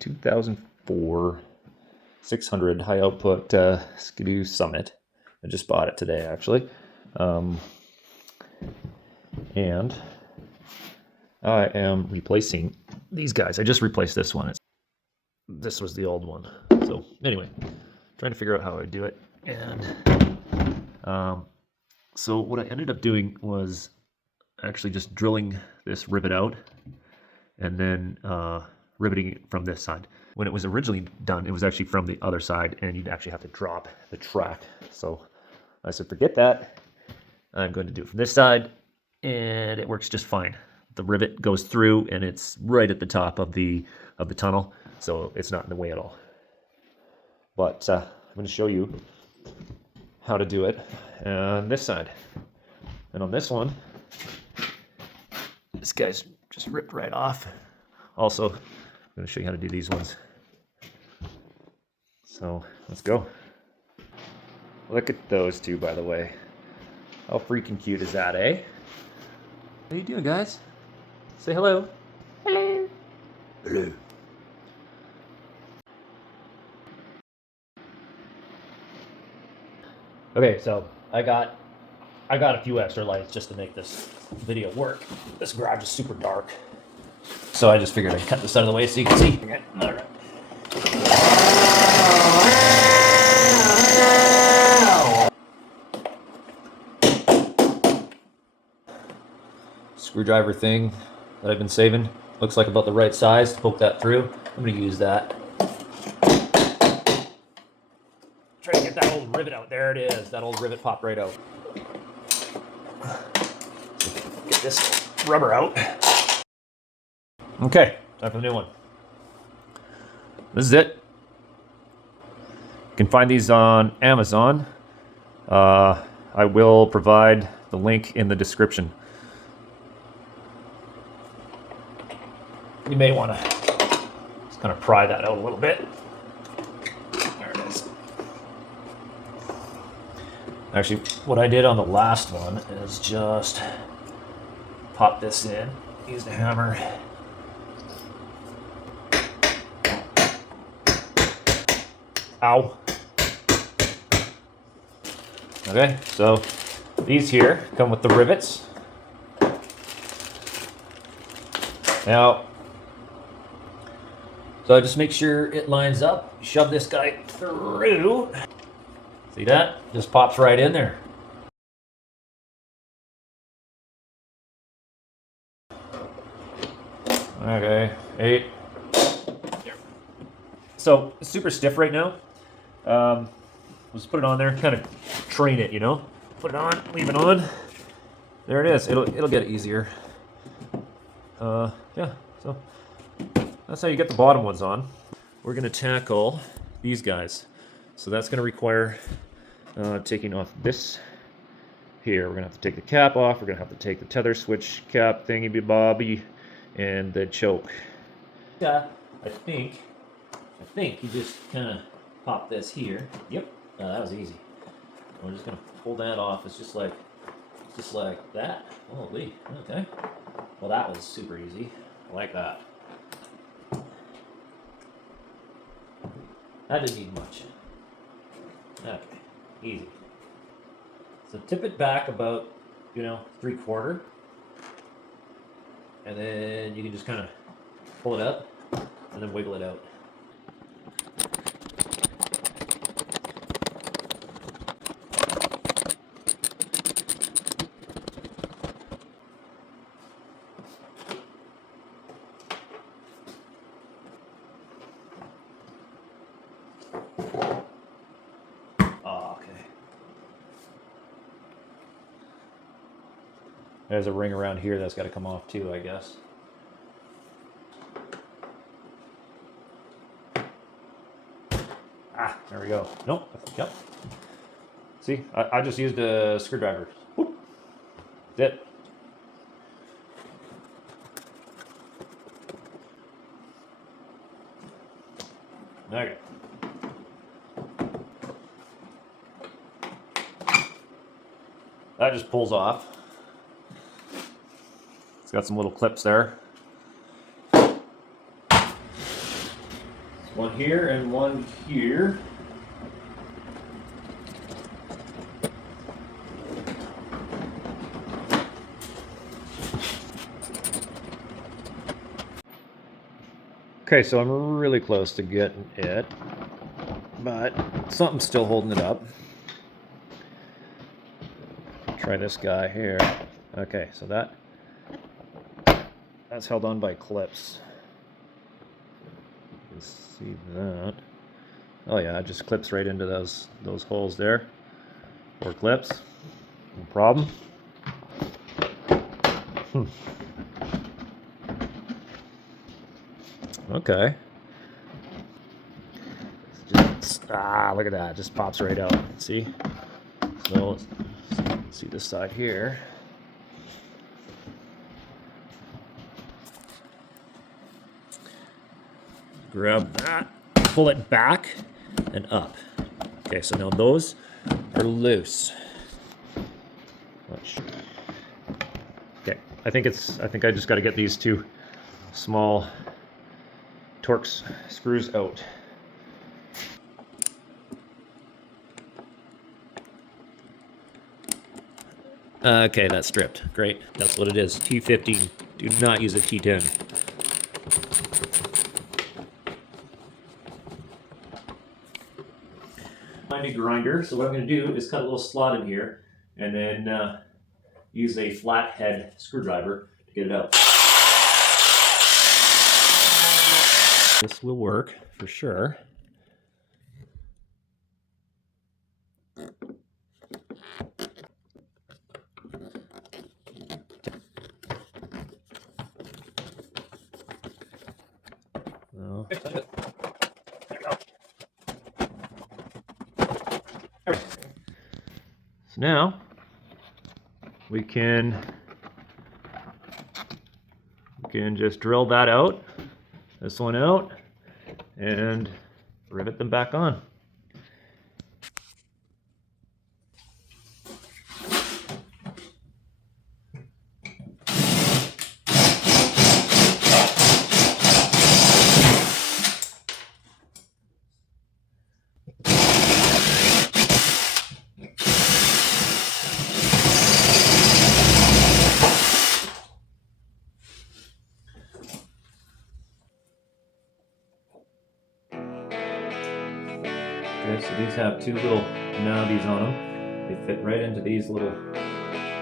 2004 600 high output Skidoo Summit. I just bought it today, actually. And I am replacing these guys. I just replaced this one. This was the old one. So anyway, trying to figure out how I do it. And so what I ended up doing was actually just drilling this rivet out and then riveting it from this side. When it was originally done, it was actually from the other side, and you'd actually have to drop the track. So I said, forget that. I'm going to do it from this side, and it works just fine. The rivet goes through, and it's right at the top of the tunnel, so it's not in the way at all. But I'm going to show you how to do it on this side. And on this one, this guy's just ripped right off. Also, I'm going to show you how to do these ones. So let's go. Look at those two, by the way. How freaking cute is that, eh? How you doing, guys? Say hello. Hello. Hello. Okay, so I got a few extra lights just to make this video work. This garage is super dark, so I just figured I'd cut this out of the way so you can see. Okay. All right. Screwdriver thing that I've been saving. Looks like about the right size to poke that through. I'm going to use that. Try to get that old rivet out. There it is. That old rivet popped right out. Get this rubber out. Okay, time for the new one. This is it. You can find these on Amazon. I will provide the link in the description. You may want to just kind of pry that out a little bit. There it is. Actually, what I did on the last one is just pop this in, use the hammer. Ow. Okay, so these here come with the rivets. Now, so I just make sure it lines up, shove this guy through. See that? Just pops right in there. Okay, 8. So, it's super stiff right now. Let's put it on there, kind of train it, you know? Put it on, leave it on. There it is. It'll get easier. Yeah, so that's how you get the bottom ones on. We're going to tackle these guys. So that's going to require taking off this here. We're going to have to take the cap off. We're going to have to take the tether switch cap thingy-bobby and the choke. Yeah, I think you just kind of pop this here. Yep, that was easy. We're just going to pull that off. It's just like that. Holy, okay. Well, that was super easy. I like that. That didn't need much. Okay, easy. So tip it back about, 3/4. And then you can just kind of pull it up and then wiggle it out. There's a ring around here that's got to come off too, I guess. Ah, there we go. Nope. Yep. See, I just used a screwdriver. Whoop. That's it. Okay. That just pulls off. It's got some little clips there. One here and one here. Okay, so I'm really close to getting it, but something's still holding it up. Try this guy here. Okay, so that's held on by clips. You can see that. Oh yeah, it just clips right into those holes there. 4 clips, no problem. Okay. Look at that, it just pops right out. See? So see this side here. Grab that, pull it back and up. Okay, so now those are loose. Okay, I think I just got to get these 2 small Torx screws out. Okay, that's stripped. Great. That's what it is. T15. Do not use a T10. Find a grinder. So what I'm going to do is cut a little slot in here and then use a flathead screwdriver to get it out. This will work for sure. No. So now we can just drill that out, this one out, and rivet them back on. Okay, so these have 2 little knobbies on them. They fit right into these little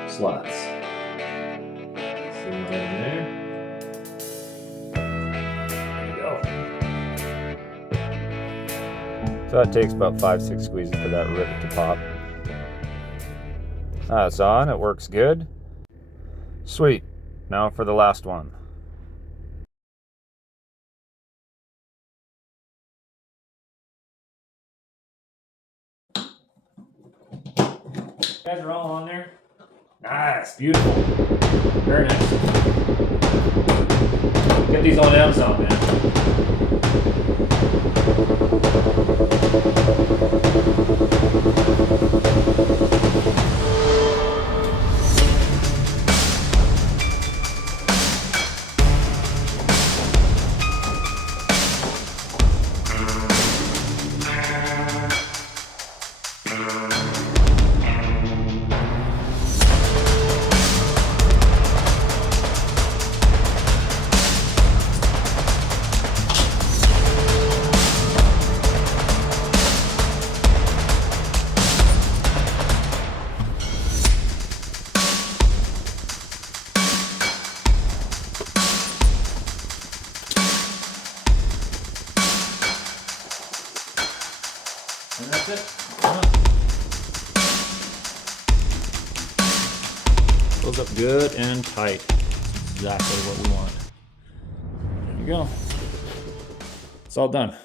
slots. See right in there. There you go. So that takes about 5-6 squeezes for that rivet to pop. It's on, it works good. Sweet. Now for the last one. You guys are all on there? Nice, beautiful. Very nice. Get these on Amazon, man. And that's it. Goes up good and tight. Exactly what we want. There you go. It's all done.